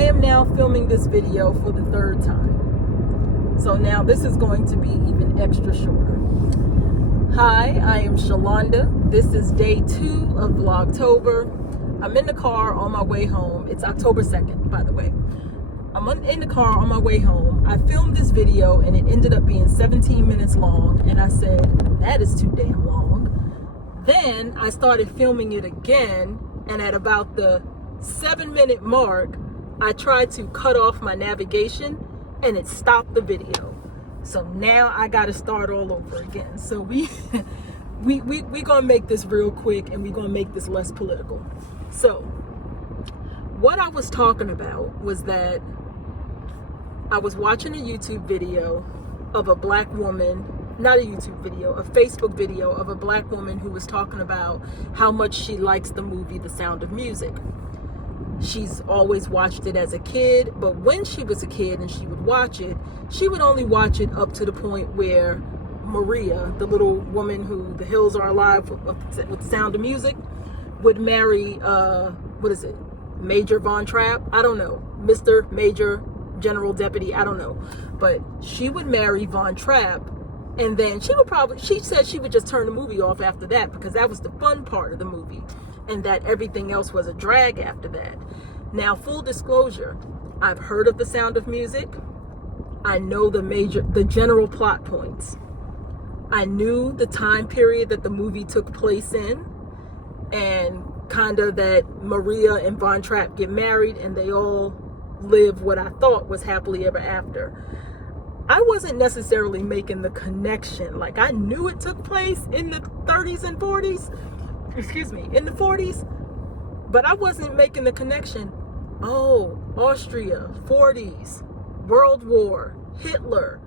I am now filming this video for the third time. So now this is going to be even extra shorter. Hi, I am Shalonda. This is day 2 of Vlogtober. I'm in the car on my way home. It's October 2nd, by the way. I'm in the car on my way home. I filmed this video and it ended up being 17 minutes long. And I said, that is too damn long. Then I started filming it again. And at about the 7-minute mark, I tried to cut off my navigation and it stopped the video. So now I got to start all over again. So we gonna make this real quick and we're gonna make this less political. So what I was talking about was that I was watching a YouTube video of a black woman, not a YouTube video, a Facebook video of a black woman who was talking about how much she likes the movie The Sound of Music. She's always watched it as a kid, but when she was a kid and she would watch it, she would only watch it up to the point where Maria, the little woman who The Hills Are Alive with The Sound of Music, would marry, Major Von Trapp? I don't know. Mr. Major General Deputy, I don't know. But she would marry Von Trapp, and then she said she would just turn the movie off after that because that was the fun part of the movie, and that everything else was a drag after that. Now, full disclosure, I've heard of The Sound of Music. I know the general plot points. I knew the time period that the movie took place in, and kind of that Maria and Von Trapp get married and they all live what I thought was happily ever after. I wasn't necessarily making the connection. Like, I knew it took place in the 30s and 40s, in the 40s, but I wasn't making the connection. Oh, Austria, 40s, World War, Hitler.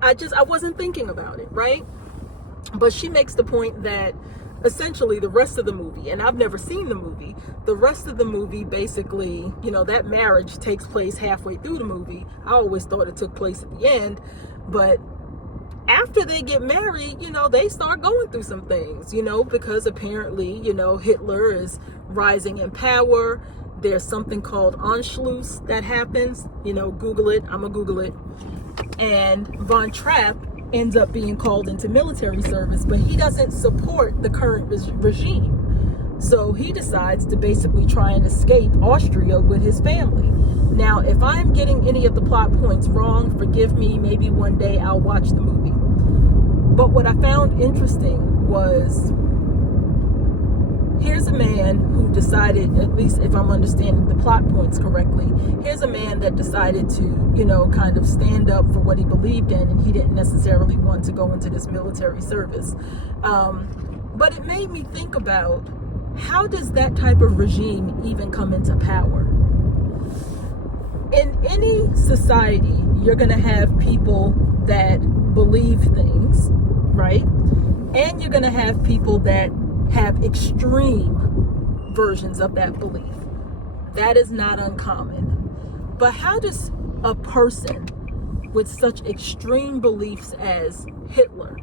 I wasn't thinking about it, right? But she makes the point that essentially the rest of the movie, and I've never seen the movie, the rest of the movie basically, that marriage takes place halfway through the movie. I always thought it took place at the end, but after they get married, they start going through some things, because apparently, Hitler is rising in power. There's something called Anschluss that happens, Google it, I'm gonna Google it. And Von Trapp ends up being called into military service, but he doesn't support the current regime. So he decides to basically try and escape Austria with his family. Now, if I'm getting any of the plot points wrong, forgive me, maybe one day I'll watch the movie. But what I found interesting was, here's a man who decided, at least if I'm understanding the plot points correctly, here's a man that decided to, kind of stand up for what he believed in, and he didn't necessarily want to go into this military service. But it made me think about, how does that type of regime even come into power? In any society, you're going to have people that believe things, right? And you're going to have people that have extreme versions of that belief. That is not uncommon. But how does a person with such extreme beliefs as Hitler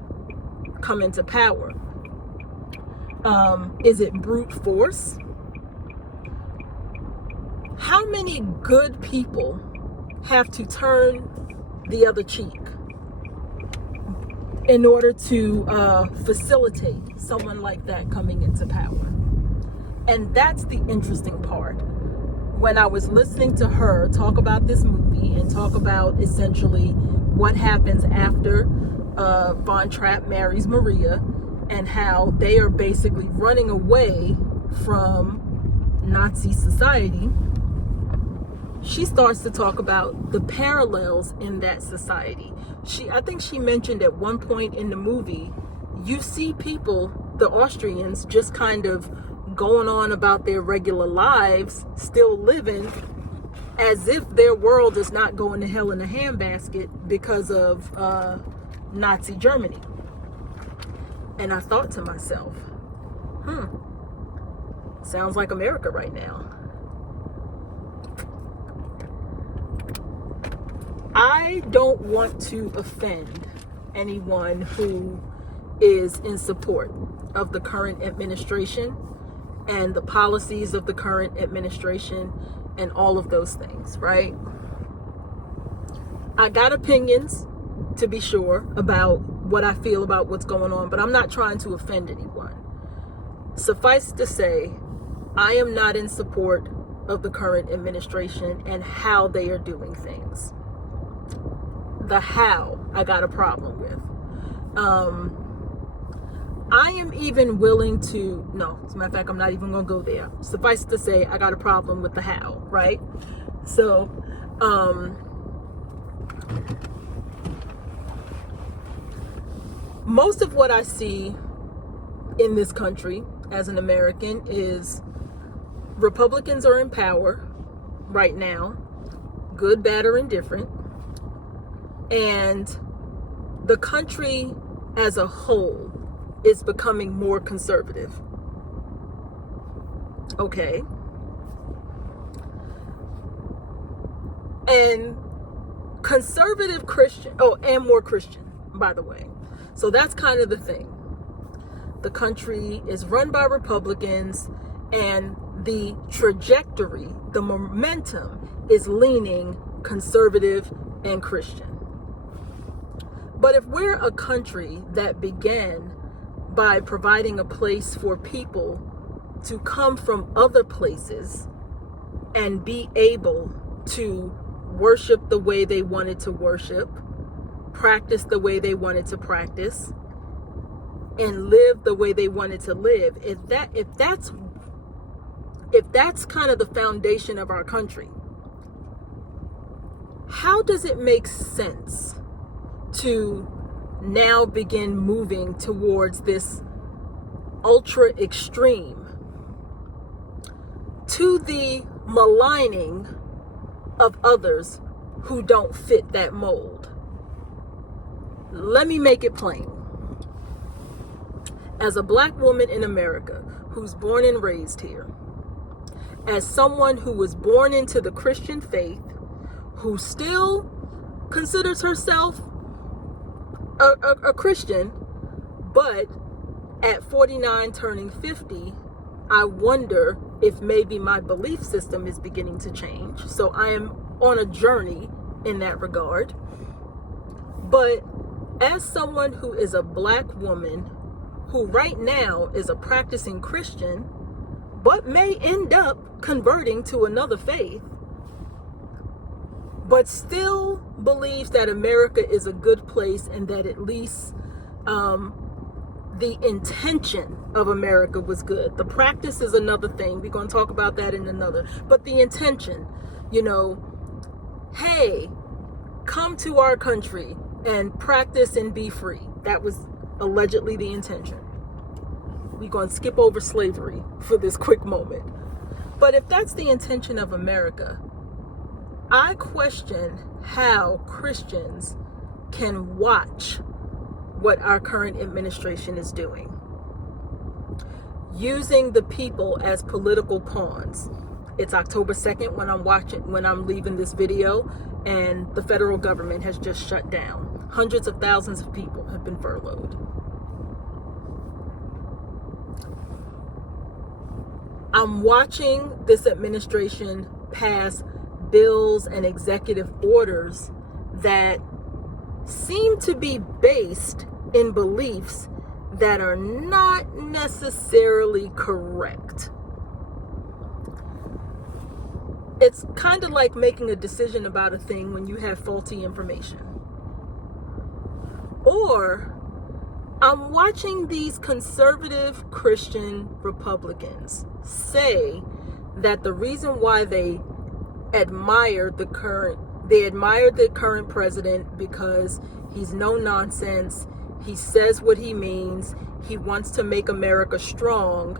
come into power? Is it brute force? How many good people have to turn the other cheek in order to facilitate someone like that coming into power? And that's the interesting part. When I was listening to her talk about this movie and talk about essentially what happens after Von Trapp marries Maria, and how they are basically running away from Nazi society, she starts to talk about the parallels in that society. I think she mentioned at one point in the movie, you see people, the Austrians, just kind of going on about their regular lives, still living as if their world is not going to hell in a handbasket because of Nazi Germany. And I thought to myself, sounds like America right now. I don't want to offend anyone who is in support of the current administration and the policies of the current administration and all of those things, right? I got opinions, to be sure, about what I feel about what's going on, but I'm not trying to offend anyone. Suffice to say, I am not in support of the current administration and how they are doing things. The how I got a problem with. I am even willing to, no, as a matter of fact, I'm not even going to go there. Suffice to say, I got a problem with the how, right? So, most of what I see in this country as an American is Republicans are in power right now, good, bad, or indifferent, and the country as a whole is becoming more conservative. Okay. And conservative Christian, and more Christian, by the way. So that's kind of the thing. The country is run by Republicans, and the trajectory, the momentum is leaning conservative and Christian. But if we're a country that began by providing a place for people to come from other places and be able to worship the way they wanted to worship, practice the way they wanted to practice, and live the way they wanted to live, if that's kind of the foundation of our country, how does it make sense to now begin moving towards this ultra extreme, to the maligning of others who don't fit that mold? Let me make it plain. As a black woman in America who's born and raised here, as someone who was born into the Christian faith, who still considers herself a Christian, but at 49 turning 50, I wonder if maybe my belief system is beginning to change. So I am on a journey in that regard. But as someone who is a black woman who right now is a practicing Christian, but may end up converting to another faith, but still believes that America is a good place and that at least the intention of America was good. The practice is another thing. We're going to talk about that in another. But the intention, hey, come to our country and practice and be free. That was allegedly the intention. We're going to skip over slavery for this quick moment. But if that's the intention of America, I question how Christians can watch what our current administration is doing, using the people as political pawns. It's October 2nd when I'm leaving this video, and the federal government has just shut down. Hundreds of thousands of people have been furloughed. I'm watching this administration pass bills and executive orders that seem to be based in beliefs that are not necessarily correct. It's kind of like making a decision about a thing when you have faulty information. Or I'm watching these conservative Christian Republicans say that the reason why they admire the current president because he's no nonsense, he says what he means, he wants to make America strong,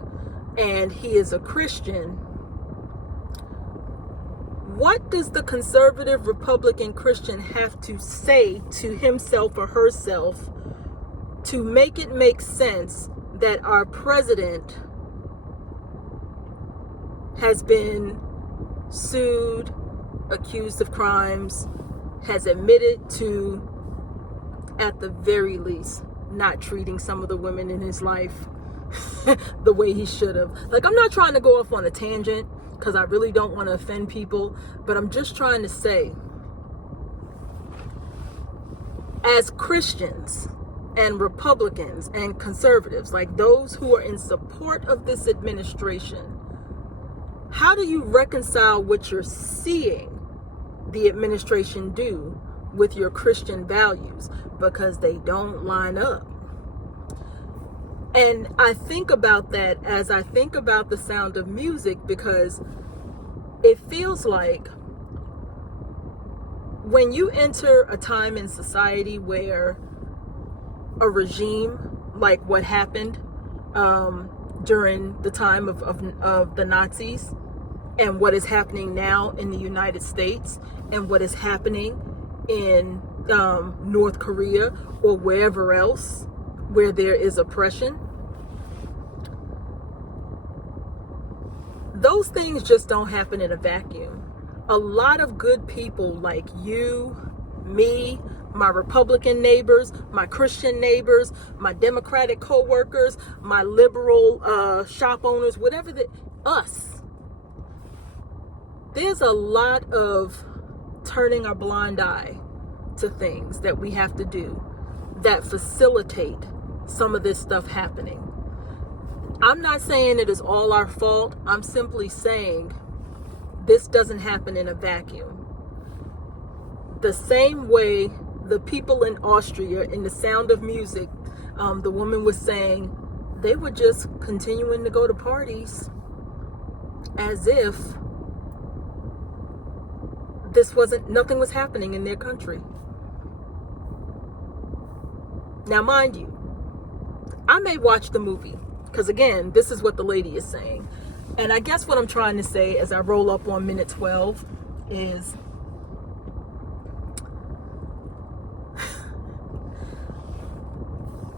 and he is a Christian. What does the conservative Republican Christian have to say to himself or herself to make it make sense that our president has been sued, accused of crimes, has admitted to, at the very least, not treating some of the women in his life the way he should have. Like, I'm not trying to go off on a tangent because I really don't want to offend people, but I'm just trying to say, as Christians and Republicans and conservatives, like those who are in support of this administration, how do you reconcile what you're seeing the administration do with your Christian values? Because they don't line up. And I think about that as I think about The Sound of Music, because it feels like when you enter a time in society where a regime like what happened during the time of the Nazis, and what is happening now in the United States, and what is happening in North Korea or wherever else where there is oppression, those things just don't happen in a vacuum. A lot of good people like you, me, my Republican neighbors, my Christian neighbors, my Democratic co-workers, my liberal shop owners, whatever, us. There's a lot of turning a blind eye to things that we have to do that facilitate some of this stuff happening. I'm not saying it is all our fault. I'm simply saying this doesn't happen in a vacuum. The same way the people in Austria, in The Sound of Music, the woman was saying they were just continuing to go to parties as if nothing was happening in their country. Now, mind you, I may watch the movie, because again, this is what the lady is saying. And I guess what I'm trying to say as I roll up on minute 12 is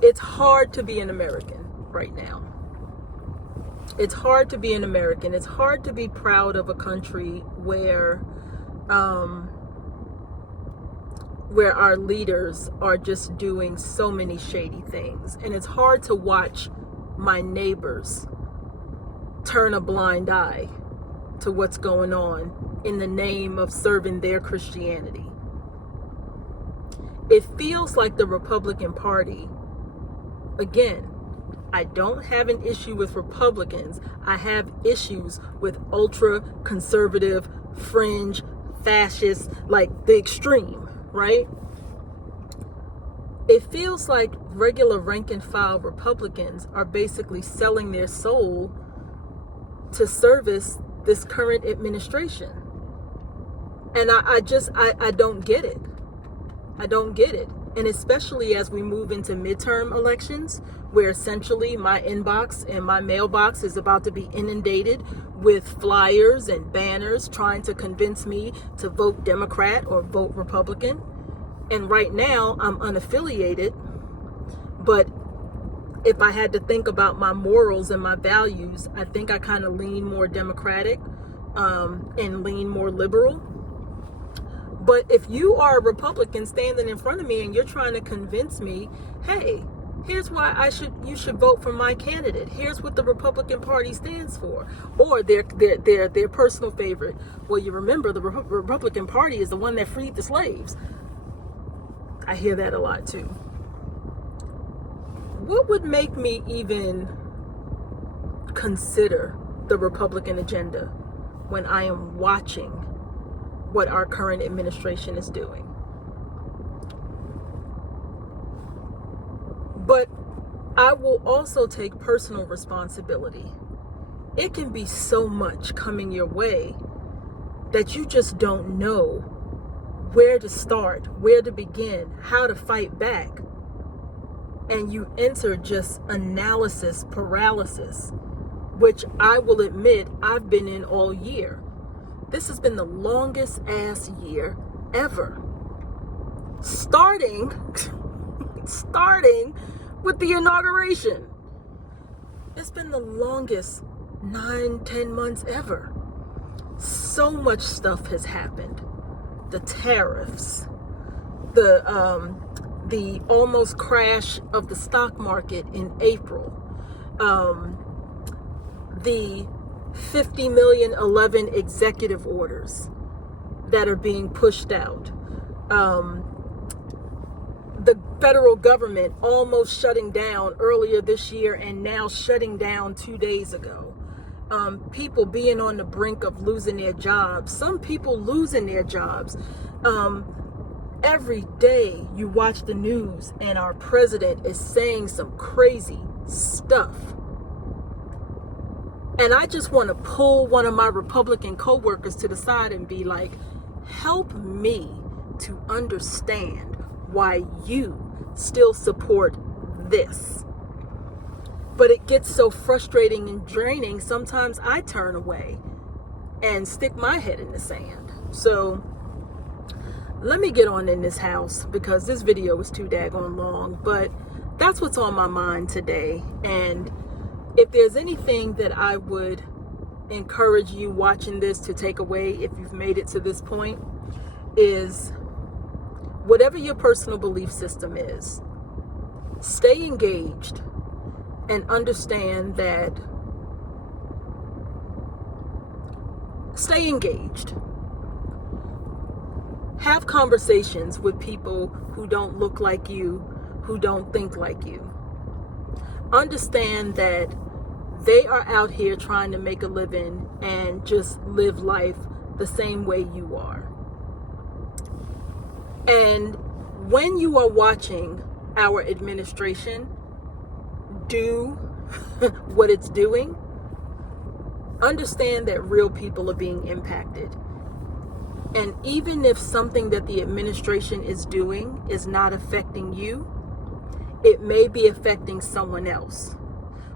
it's hard to be an American right now. It's hard to be an American. It's hard to be proud of a country where our leaders are just doing so many shady things. And it's hard to watch my neighbors turn a blind eye to what's going on in the name of serving their Christianity. It feels like the Republican Party, again, I don't have an issue with Republicans. I have issues with ultra conservative, fringe, fascist, like the extreme, right? It feels like regular rank and file Republicans are basically selling their soul to service this current administration. And I don't get it. I don't get it. And especially as we move into midterm elections, where essentially my inbox and my mailbox is about to be inundated with flyers and banners trying to convince me to vote Democrat or vote Republican. And right now I'm unaffiliated, but if I had to think about my morals and my values, I think I kind of lean more Democratic and lean more liberal. But if you are a Republican standing in front of me and you're trying to convince me, hey, here's why you should vote for my candidate. Here's what the Republican Party stands for. Or their personal favorite. Well, you remember the Republican Party is the one that freed the slaves. I hear that a lot too. What would make me even consider the Republican agenda when I am watching what our current administration is doing? But I will also take personal responsibility. It can be so much coming your way that you just don't know where to start, where to begin, how to fight back. And you enter just analysis paralysis, which I will admit I've been in all year. This has been the longest ass year ever. Starting with the inauguration. It's been the longest 9-10 months ever. So much stuff has happened. The tariffs, the almost crash of the stock market in April, the 50 million 11 executive orders that are being pushed out, the federal government almost shutting down earlier this year and now shutting down 2 days ago. People being on the brink of losing their jobs. Some people losing their jobs. Every day you watch the news and our president is saying some crazy stuff. And I just want to pull one of my Republican co-workers to the side and be like, help me to understand why you still support this. But it gets so frustrating and draining, sometimes I turn away and stick my head in the sand. So let me get on in this house because this video is too daggone long, but that's what's on my mind today. And if there's anything that I would encourage you watching this to take away, if you've made it to this point, is whatever your personal belief system is, stay engaged and understand that stay engaged. Have conversations with people who don't look like you, who don't think like you. Understand that they are out here trying to make a living and just live life the same way you are. And when you are watching our administration do what it's doing, understand that real people are being impacted. And even if something that the administration is doing is not affecting you, it may be affecting someone else.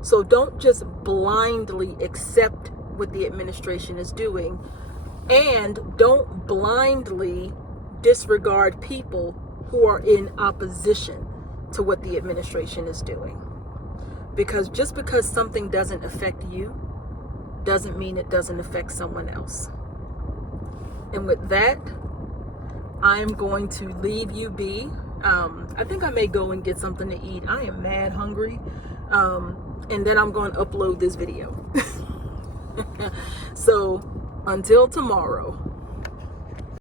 So don't just blindly accept what the administration is doing, and don't blindly disregard people who are in opposition to what the administration is doing. Because just because something doesn't affect you doesn't mean it doesn't affect someone else. And with that, I am going to leave you be. I think I may go and get something to eat. I am mad hungry. And then I'm going to upload this video. So until tomorrow.